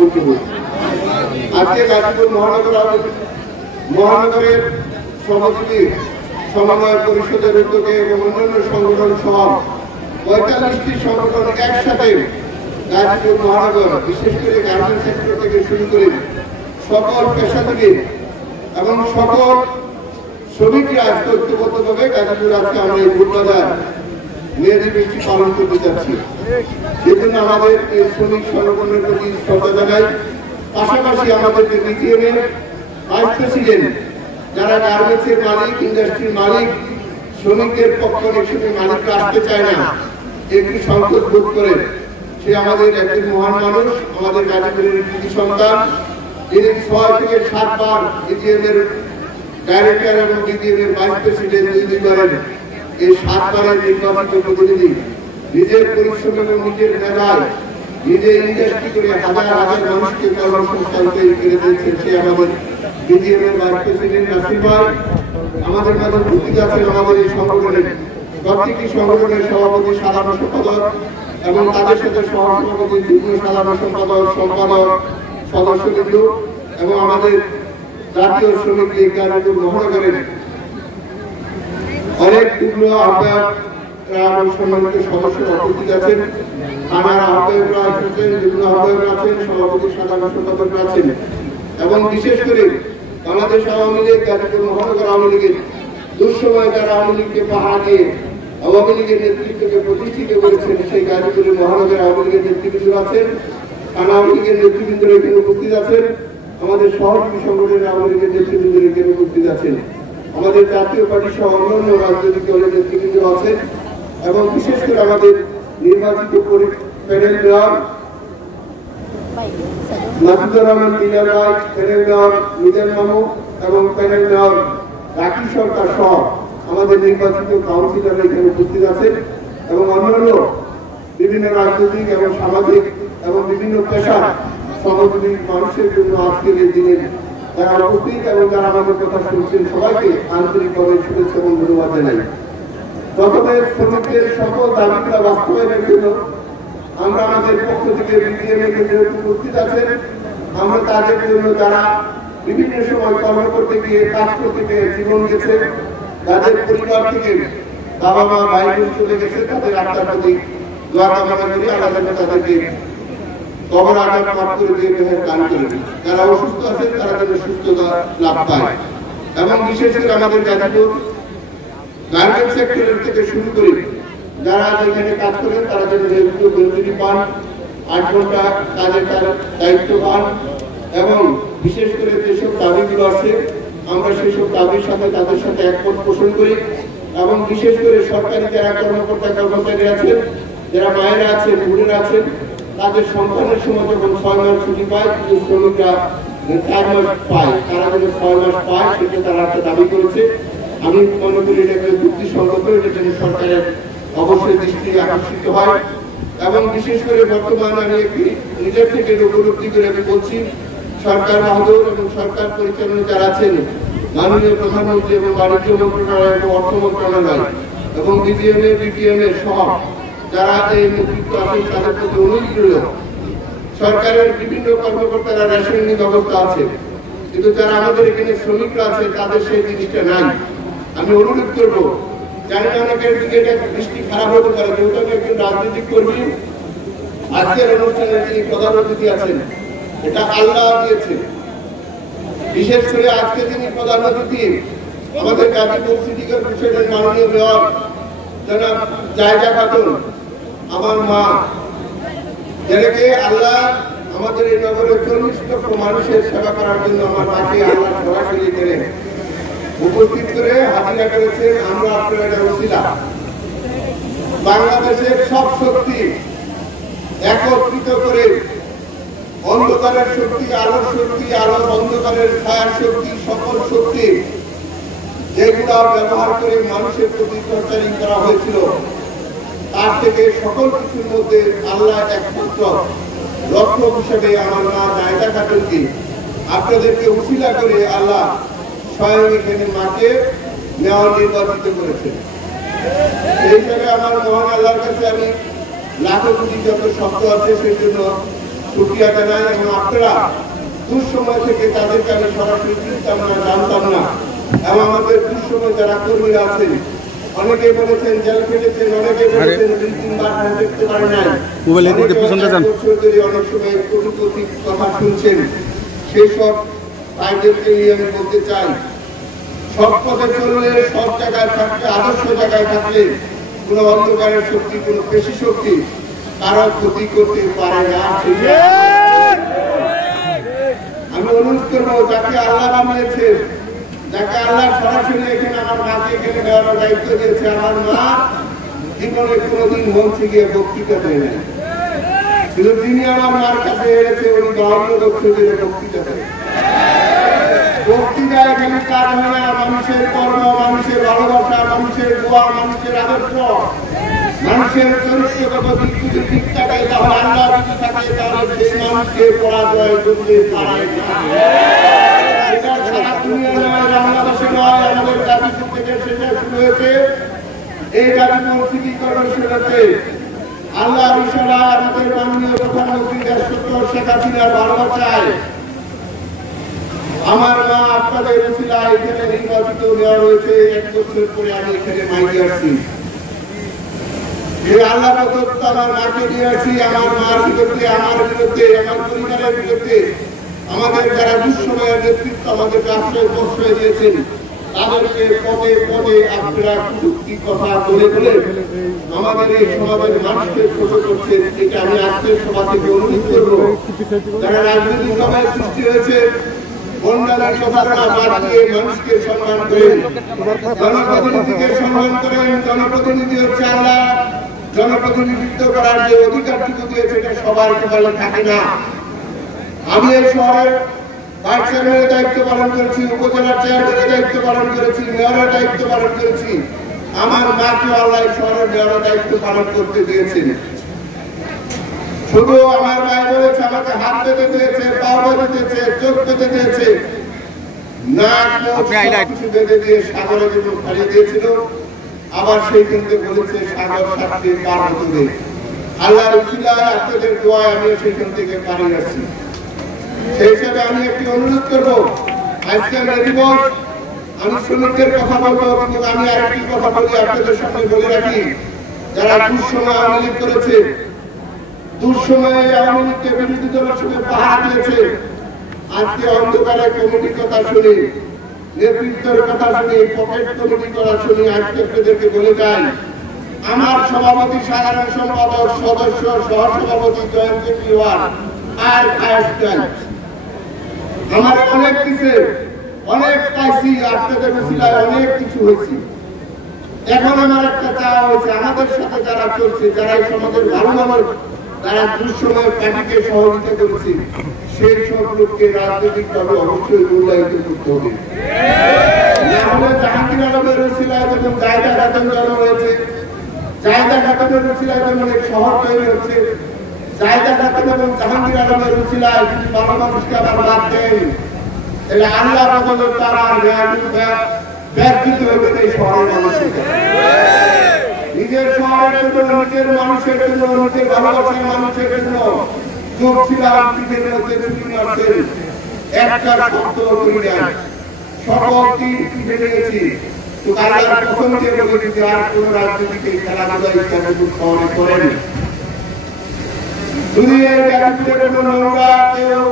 কবুল করুন। আজকে গাজীপুর মহানগরের সভাপতি সমন্বয় পরিষদের উদ্যোগে এবং অন্যান্য সংগঠন সহ ৪৫টি সংগঠন একসাথে গাজীপুর মহানগর বিশেষ করে গার্মেন্টস সেক্টর থেকে শুরু করে সকল পেশাজীবী এবং সকল শ্রমিকরা আজকে ঐক্যবদ্ধভাবে গাজীপুর আজকে আমরা এই বুটবাজার মেয়েদি বৃষ্টি পালন করতে যাচ্ছি। সেজন্য আমাদের এই শ্রমিক সংগঠনের প্রতি শ্রদ্ধা জানাই। পাশাপাশি আমাদের যে বিটিএমের ভাইস প্রেসিডেন্ট যারা গার্মেন্টসের মালিক, ইন্ডাস্ট্রির মালিক, শ্রমিকদের পক্ষ হিসেবে মালিকরা আসতে চায় না, একটি সংকট বোধ করে, সে আমাদের একজন মহান মানুষ, আমাদের গাজীপুরের কৃতি সন্তান, যিনি ৬ থেকে ৭ বার বিটিএমের ডাইরেক্টর এবং বিটিএমের ভাইস প্রেসিডেন্ট দুইবারের এই ৭ বারের নির্বাচিত প্রতিনিধি, নিজের পরিশ্রম এবং নিজের মেধায় নিজে ইন্ডাস্ট্রি করে হাজার হাজার মানুষকে কর্মসংস্থান তৈরি করে দিয়েছেন। সে আমাদের বিটিএমের ভাইস প্রেসিডেন্ট নাসির ভাই। আমাদের মাঝে উপস্থিত আছেন আমাদের এই সংগঠনের প্রত্যেকটি সংগঠনের সভাপতি, সাধারণ সম্পাদক এবং তাদের সাথে সহসভাপতি, যুগ্ম সাধারণ সম্পাদক, সদস্যবৃন্দ এবং আমাদের জাতীয় শ্রমিক লীগ গাজীপুর মহানগরের অনেক যুগ্ম আহ্বায়করা এবং সম্মানিত সদস্যরা উপস্থিত আছেন। থানার আহ্বায়করা আছেন, যুগ্ম আহ্বায়করা আছেন, সভাপতি, সাধারণ সম্পাদকরা আছেন এবং বিশেষ করে বাংলাদেশ আওয়ামী লীগ, গাজীপুর মহানগর আওয়ামী লীগের দুঃসময় যারা আওয়ামী লীগকে পাহাড় দিয়ে আওয়ামী লীগের নেতৃত্বকে প্রতিষ্ঠিত করেছেন, সেই গাজীপুরের মহানগর আওয়ামী লীগের নেতৃবৃন্দ আছেন, থানা আওয়ামী লীগের নেতৃবৃন্দরা এখানে উপস্থিত আছেন, আমাদের সহযোগী সংগঠনের আওয়ামী লীগের নেতৃবৃন্দরা এখানে উপস্থিত আছেন, আমাদের জাতীয় পার্টি সহ অন্যান্য রাজনৈতিক দলের নেতৃবৃন্দ আছেন এবং বিশেষ করে আমাদের নির্বাচিত প্যানেল মেয়র নাজিদুর রহমান দিলার রায়, প্যানেল মেয়র মিজান মামু এবং প্যানেল মেয়র রাকি সরকার সহ আমাদের নির্বাচিত কাউন্সিলররা এখানে উপস্থিত আছেন এবং অন্যান্য বিভিন্ন রাজনৈতিক এবং সামাজিক এবং বিভিন্ন পেশা সমাজের মানুষের জন্য আজকের এই দিনে যারা উপস্থিত এবং যারা আমাদের কথা শুনছেন সবাইকে আন্তরিকভাবে শুভেচ্ছা এবং ধন্যবাদ জানাই। প্রথমে শ্রমিকদের সকল দাবিগুলো বাস্তবায়নের জন্য আমরা আমাদের পক্ষ থেকে বিটিএমের কেন্দ্রে উপস্থিত আছেন। আমরা তাদের জন্য যারা বিভিন্ন সময় কর্ম করতে গিয়ে কাজ করতে গিয়ে জীবন গেছে, তাদের পরিবার থেকে বাবা মা ভাই বোন চলে গেছে, তাদের আত্মার প্রতি দোয়া কামনা করি আল্লাহ যেন তাদেরকে কবর আঘাত মাফ করে দিয়ে মেহের দান করে, যারা অসুস্থ আছেন তারা যেন সুস্থতা লাভ পায় এবং বিশেষ করে আমাদের গাজীপুর গার্মেন্টস সেক্টরের থেকে শুরু করে যারা যেখানে কাজ করেন তারা যেন রেগুলার বেতন পান, ৮ ঘন্টা কাজের দায়িত্ব পান এবং বিশেষ করে যেসব দাবিগুলো আছে আমরা সেসব দাবির সাথে তাদের সাথে একমত পোষণ করি এবং বিশেষ করে সরকারি যারা কর্মকর্তা কর্মচারী আছেন, যারা মায়েরা আছেন, বোনেরা আছেন, তাদের সন্তানের সময় যখন ৬ মাস ছুটি পায়, কিন্তু শ্রমিকরা ৪ মাস পায়, তারা যেন ৬ মাস পায় সেটা তারা একটা দাবি করেছে। আমি মনে করি এটা একটা যুক্তিসঙ্গত, এটা যেন সরকারের অবশ্যই দৃষ্টি আকর্ষিত হয় এবং বিশেষ করে বর্তমানে আমি একটি নিজের থেকে উপলব্ধি করে আমি বলছি, সরকার বাহাদুর এবং সরকার পরিচালনা যারা আছেন, মাননীয় প্রধানমন্ত্রী এবং বাণিজ্য মন্ত্রণালয় এবং অর্থ মন্ত্রণালয় এবং বিটিএমের সহ যারা এই নেতৃত্ব আছেন তাদের প্রতি অনুরোধ রইল, সরকারের বিভিন্ন কর্মকর্তারা রেশনিং ব্যবস্থা আছে, কিন্তু যারা আমাদের এখানে শ্রমিকরা আছে তাদের সেই জিনিসটা নাই। আমি অনুরোধ করবো, জানি না অনেকের দিকে এটা দৃষ্টি খারাপ হতে পারে, যেহেতু আমি একজন রাজনৈতিক কর্মী, আজকের অনুষ্ঠানে যিনি প্রধান অতিথি আছেন এটা আল্লাহ দিয়েছে। বিশেষ করে আজকে যিনি প্রধান অতিথি আমাদের গাজীপুর সিটি কর্পোরেশনের মাননীয় মেয়র জনাব জায়জা খাতুন, আমার মা, যাকে আল্লাহ আমাদের এই নগরের ৪০ লক্ষ মানুষের সেবা করার জন্য আমার মাকে আল্লাহ সরাসরি করে উপস্থিত করে হাজিরা করেছেন। আমরা আপনার এটা উসিলা বাংলাদেশের সব শক্তি একত্রিত করে অন্ধকারের শক্তি, আলোর শক্তি, আলো অন্ধকারের ছায়ার শক্তি, সকল শক্তি যেগুলো ব্যবহার করে মানুষের প্রতি টর্চারিং করা হয়েছিল, তার থেকে সকল কিছুর মধ্যে আল্লাহ একমাত্র রক্ষক হিসেবে আমার মা জায়দা খাতুনকে আপনাদেরকে উসিলা করে আল্লাহ স্বয়ং এখানে মাকে মেয়র নির্বাচিত করেছেন। এই হিসাবে আমার মহান আল্লাহর কাছে আমি লাখো কোটি যত শব্দ আছে সেই জন্য শুকরিয়া জানাই। এবং আপনারা দুঃসময় থেকে তাদেরকে আমি সরাসরি চিনতাম না, জানতাম না। এবং আমাদের দুঃসময় যারা কর্মীরা আছেন, অনেকে বলেছেন জেল খেটেছেন, অনেকে বলেছেন 2-3 বার দেখতে পারে নাই, অনেক সময় কটুকথিত কথা শুনছেন। সেই সব ভাইদেরকে নিয়ে আমি বলতে চাই, সব পথে চললে, সব জায়গায় থাকলে, আদর্শ জায়গায় থাকলে কোনো অন্ধকারের শক্তি, কোনো পেশি শক্তি কারো ক্ষতি করতে পারে না। আমি অনুরোধ করবো, যাকে আল্লাহ বানিয়েছে, যাকে আল্লাহ সরাসরি এখানে আমার মাকে এখানে দেওয়ার দায়িত্ব দিয়েছে, আমার মা জীবনে কোনোদিন মঞ্চে গিয়ে বক্তৃতা দেয় না, কিন্তু তিনি আমার মার কাছে এসেছে, উনি 52 বছর ধরে বক্তৃতা দেয়। বক্তৃতা এখানে কাজ হয় না, মানুষের কর্ম, মানুষের ভালোবাসা, মানুষের দোয়া, মানুষের আদর্শ, মানুষের চরিত্রগত দিক যদি ঠিক থাকে, তাহলে আল্লাহ যদি থাকে, তাহলে সেই মানুষকে পরাজয় করতে পারে না। এটা সারা দুনিয়া নয়, বাংলাদেশে নয়, আমাদের গাজীপুর থেকে সেটা শুরু হয়েছে। এই গাজীপুর সিটি কর্পোরেশনেতে আল্লাহ ইনশাআল্লাহ আমাদের মাননীয় প্রধানমন্ত্রী রাষ্ট্রপতি শেখ হাসিনার ভালোবাসায় আমার মা আপনাদের উসিলায় এখানে নির্বাচিত দেওয়া হয়েছে। 1 বছর পরে আমি এখানে মাইকে আসছি। এই আল্লাহ প্রদত্ত আমার মাকে দিয়ে আসছি। আমার মার বিরুদ্ধে, আমার বিরুদ্ধে, আমার পরিবারের বিরুদ্ধে আমাদের যারা দুঃসময়ের নেতৃত্ব আমাদেরকে আশ্রয় দিয়েছেন, তাদেরকে পদে পদে আপনারা যুক্তি কথা বলে বলে আমাদের এই সমাজের মানুষকে ছোট করছেন। এটা আমি আজকের সভা থেকে অনুরোধ করবো, যারা রাজনৈতিক সভায় সৃষ্টি হয়েছে, বন্ডালার কথাটা বাদ দিয়ে মানুষকে সম্মান করেন, জনপ্রতিনিধিকে সম্মান করেন। জনপ্রতিনিধি হচ্ছে আল্লাহ, জনপ্রতিনিধিত্ব করার যে অধিকারটুকু দিয়েছে এটা সবার কপালে থাকে না। আমি এই শহরের ভাইস চেয়ারম্যানের দায়িত্ব পালন করেছি, উপজেলার চেয়ারম্যানের দায়িত্ব পালন করেছি, মেয়রের দায়িত্ব পালন করেছি। আমার মাকে আল্লাহ শহরের মেয়রের দায়িত্ব পালন করতে দিয়েছেন। শুধু আমার ভাই বলেছে, আমাকে হাত পেতে দিয়েছে, পা পেতে দিয়েছে, চোখ পেতে দিয়েছে, নাক কিছু বেঁধে দিয়ে সাগরে যেমন ফালিয়ে দিয়েছিল, আবার সেই কিন্তু বলেছে সাগর সাক্ষী পার হতে দেয়। আল্লাহর উসিলায় আপনাদের দোয়ায় আমি সেখান থেকে পালিয়ে আসছি। সেই হিসাবে আমি একটি অনুরোধ করবো, আজকে দিবস আমি শ্রমিকদের কথা বলবো, কিন্তু আমি আরেকটি কথা বলি, আপনাদের সামনে বলে রাখি, যারা দুঃসময় আওয়ামী লীগ করেছে, দুঃসময়ে আওয়ামী লীগকে বিরোধী দলের সঙ্গে পাহাড় দিয়েছে, আজকে অন্ধকারে কমিটির কথা শুনি, নেতৃত্বের কথা শুনি, পকেট কমিটি করা শুনি। আজকে আপনাদেরকে বলে যাই, আমার সভাপতি, সাধারণ সম্পাদক, সদস্য, সহসভাপতি, জয়েন্ট সেক্রেটারি আর আমার অনেক কিছু, অনেক পাইছি, আপনাদের উসিলায় অনেক কিছু হয়েছে। এখন আমার একটা চাওয়া হয়েছে, আমাদের সাথে যারা চলছে, যারা এই সমাজের ভালো মানুষ, যারা দুঃসময় পার্টিকে সহযোগিতা করেছে, সেই সব লোককে রাজনৈতিকভাবে অবশ্যই মূল্যায়িত করতে হবে। না হলে জাহাঙ্গীর আলমের উসিলায় যখন জায়গা খাতন জন্ম হয়েছে, জায়গা খাতনের উসিলায় যেমন এক শহর তৈরি হচ্ছে, জায়গা খাতন এবং জাহাঙ্গীর আলমের উসিলায় যদি ভালো মানুষকে আবার বাদ দেন, তাহলে আল্লাহ বদলে তারা ব্যর্থিত হয়ে গেছে এই শহরের মানুষের। নিজের শহরের জন্য, নিজের মানুষের জন্য, নিজের ভালোবাসার মানুষের জন্য চোখ ছিলাম পিঠের মধ্যে ছুটি মারছেন, একটা শব্দ করি নাই, সকলটি পিঠে নিয়েছি। তো আল্লাহর কসম দিয়ে বলে দিতে, আর কোন রাজনীতিকে খেলাধুলা ইত্যাদি শহরে করেন। যদি এই রাজনীতির কোনো নোংরা কেউ